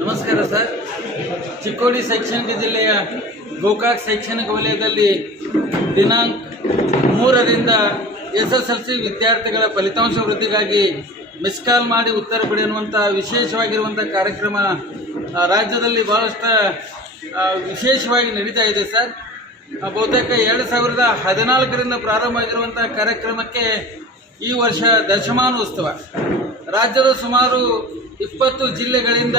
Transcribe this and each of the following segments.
ನಮಸ್ಕಾರ ಸರ್. ಚಿಕ್ಕೋಡಿ ಶೈಕ್ಷಣಿಕ ಜಿಲ್ಲೆಯ ಗೋಕಾಕ್ ಶೈಕ್ಷಣಿಕ ವಲಯದಲ್ಲಿ ದಿನಾಂಕ ಮೂರರಿಂದ ಎಸ್ ಎಸ್ ಎಲ್ ಸಿ ವಿದ್ಯಾರ್ಥಿಗಳ ಫಲಿತಾಂಶ ವೃದ್ಧಿಗಾಗಿ ಮಿಸ್ ಕಾಲ್ ಮಾಡಿ ಉತ್ತರ ಪಡೆಯುವಂಥ ವಿಶೇಷವಾಗಿರುವಂಥ ಕಾರ್ಯಕ್ರಮ ರಾಜ್ಯದಲ್ಲಿ ಭಾಳಷ್ಟು ವಿಶೇಷವಾಗಿ ನಡೀತಾ ಇದೆ ಸರ್. ಬಹುತೇಕ ಎರಡು ಸಾವಿರದ ಹದಿನಾಲ್ಕರಿಂದ ಪ್ರಾರಂಭ ಆಗಿರುವಂಥ ಕಾರ್ಯಕ್ರಮಕ್ಕೆ ಈ ವರ್ಷ ದಶಮಾನೋತ್ಸವ. ರಾಜ್ಯದ ಸುಮಾರು ಇಪ್ಪತ್ತು ಜಿಲ್ಲೆಗಳಿಂದ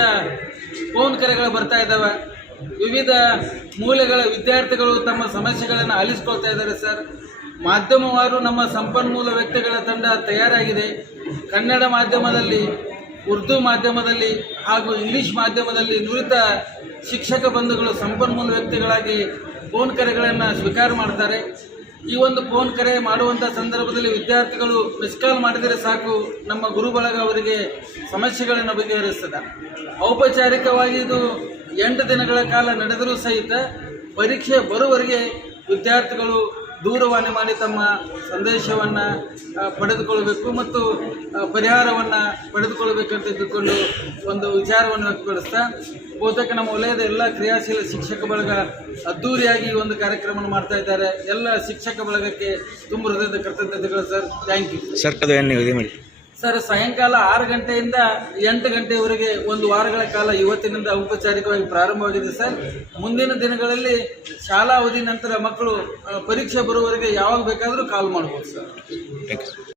ಫೋನ್ ಕರೆಗಳು ಬರ್ತಾ ಇದ್ದಾವೆ. ವಿವಿಧ ಮೂಲೆಗಳ ವಿದ್ಯಾರ್ಥಿಗಳು ತಮ್ಮ ಸಮಸ್ಯೆಗಳನ್ನು ಆಲಿಸ್ಕೊಳ್ತಾ ಇದ್ದಾರೆ ಸರ್. ಮಾಧ್ಯಮವಾರು ನಮ್ಮ ಸಂಪನ್ಮೂಲ ವ್ಯಕ್ತಿಗಳ ತಂಡ ತಯಾರಾಗಿದೆ. ಕನ್ನಡ ಮಾಧ್ಯಮದಲ್ಲಿ, ಉರ್ದು ಮಾಧ್ಯಮದಲ್ಲಿ ಹಾಗೂ ಇಂಗ್ಲಿಷ್ ಮಾಧ್ಯಮದಲ್ಲಿ ನುರಿತ ಶಿಕ್ಷಕ ಬಂಧುಗಳು ಸಂಪನ್ಮೂಲ ವ್ಯಕ್ತಿಗಳಾಗಿ ಫೋನ್ ಕರೆಗಳನ್ನು ಸ್ವೀಕಾರ ಮಾಡ್ತಾರೆ. ಈ ಒಂದು ಫೋನ್ ಕರೆ ಮಾಡುವಂಥ ಸಂದರ್ಭದಲ್ಲಿ ವಿದ್ಯಾರ್ಥಿಗಳು ಮಿಸ್ ಕಾಲ್ ಮಾಡಿದರೆ ಸಾಕು. ನಮ್ಮ ಗುರು ಬಳಗ ಅವರಿಗೆ ಸಮಸ್ಯೆಗಳನ್ನು ಬಗೆಹರಿಸ್ತದೆ. ಔಪಚಾರಿಕವಾಗಿ ಇದು ಎಂಟು ದಿನಗಳ ಕಾಲ ನಡೆದರೂ ಸಹಿತ ಪರೀಕ್ಷೆ ಬರುವವರೆಗೆ ವಿದ್ಯಾರ್ಥಿಗಳು ದೂರವಾಣಿ ಮಾಡಿ ತಮ್ಮ ಸಂದೇಶವನ್ನು ಪಡೆದುಕೊಳ್ಳಬೇಕು ಮತ್ತು ಪರಿಹಾರವನ್ನು ಪಡೆದುಕೊಳ್ಳಬೇಕಂತ ಇದ್ದುಕೊಂಡು ಒಂದು ವಿಚಾರವನ್ನು ವ್ಯಕ್ತಪಡಿಸ್ತಾ, ಬಹುತೇಕ ನಮ್ಮ ವಲಯದ ಎಲ್ಲ ಕ್ರಿಯಾಶೀಲ ಶಿಕ್ಷಕ ಬಳಗ ಅದ್ದೂರಿಯಾಗಿ ಈ ಒಂದು ಕಾರ್ಯಕ್ರಮವನ್ನು ಮಾಡ್ತಾ ಇದ್ದಾರೆ. ಎಲ್ಲ ಶಿಕ್ಷಕ ಬಳಗಕ್ಕೆ ತುಂಬ ಹೃದಯದ ಕೃತಜ್ಞತೆಗಳು ಸರ್. ಥ್ಯಾಂಕ್ ಯು ಸರ್ ಅದು ಸರ್, ಸಾಯಂಕಾಲ ಆರು ಗಂಟೆಯಿಂದ ಎಂಟು ಗಂಟೆಯವರೆಗೆ ಒಂದು ವಾರಗಳ ಕಾಲ ಇವತ್ತಿನಿಂದ ಔಪಚಾರಿಕವಾಗಿ ಪ್ರಾರಂಭವಾಗಿದೆ ಸರ್. ಮುಂದಿನ ದಿನಗಳಲ್ಲಿ ಶಾಲಾ ಅವಧಿ ನಂತರ ಮಕ್ಕಳು ಪರೀಕ್ಷೆ ಬರುವವರೆಗೆ ಯಾವಾಗ ಬೇಕಾದರೂ ಕಾಲ್ ಮಾಡ್ಬೋದು ಸರ್.